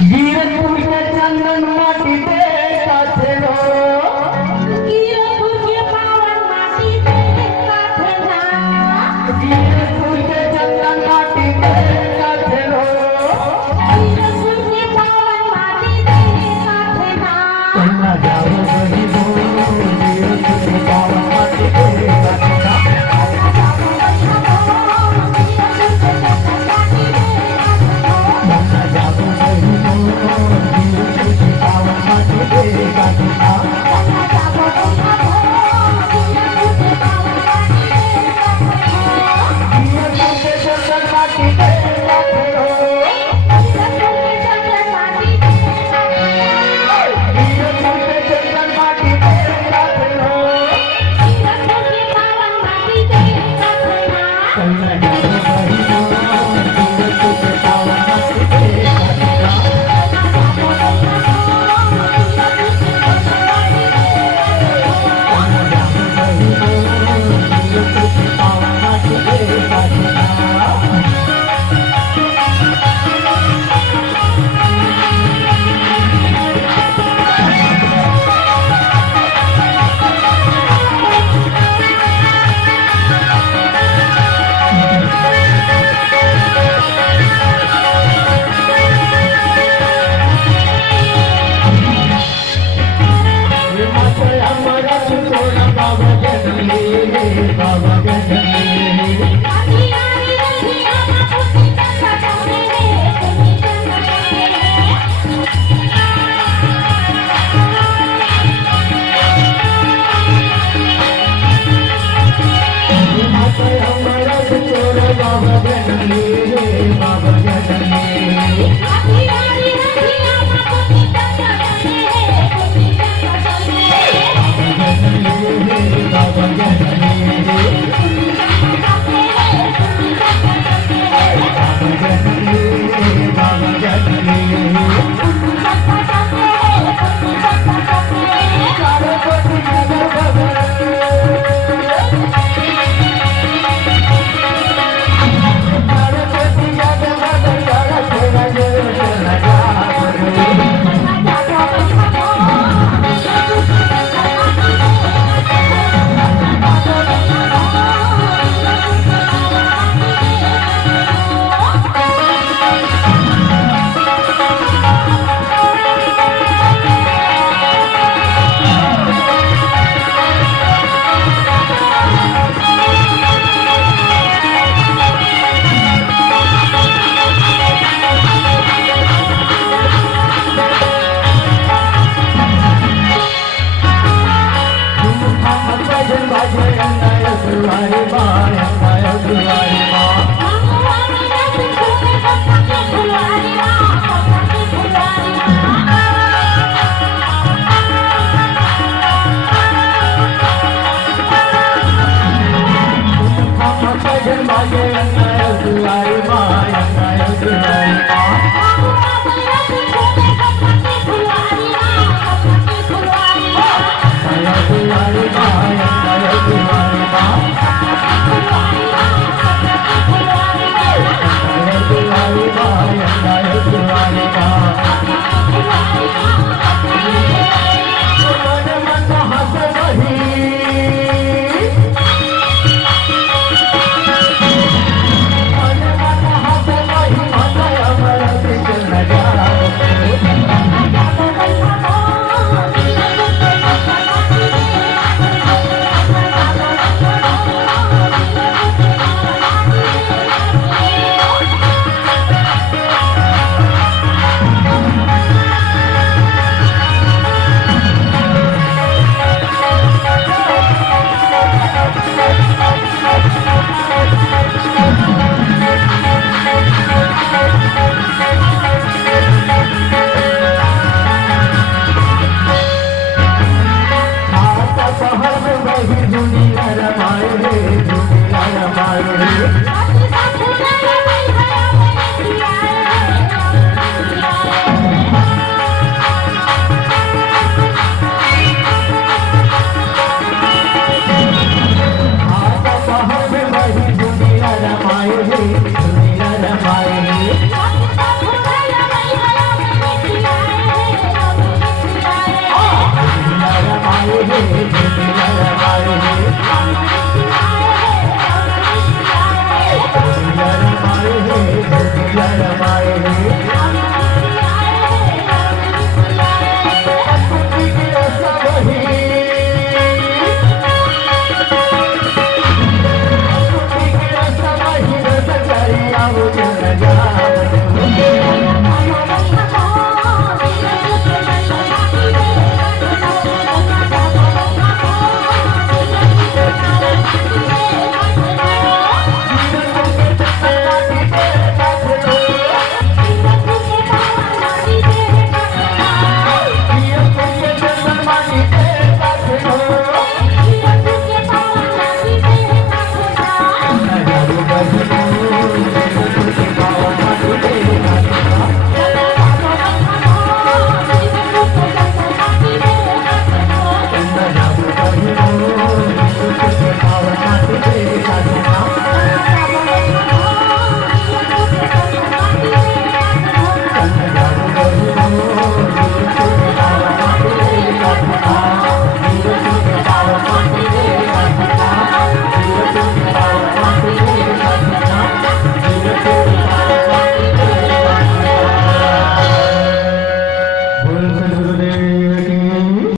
वीरपुर के चंदन माटी पे काथे रो वीरपुर के पावन माटी पे काथे ना वीरपुर के चंदन माटी पे काथे रो वीरपुर के पावन माटी पे काथे ना कन्ना जाओ बही दो वीरपुर के पावन माटी पे काथे ना कन्ना जाओ बही दो वीरपुर के पावन माटी पे काथे ना वीरपुर के चंदन माटी पे काथे रो वीरपुर के चंदन माटी पे काथे रो कन्ना जाओ बही दो वीरपुर के पावन माटी पे काथे ना कन्ना जाओ बही दो वीरपुर के पावन माटी पे काथे ना बाबा जननी बाबा जननी बाबा जननी बाबा जननी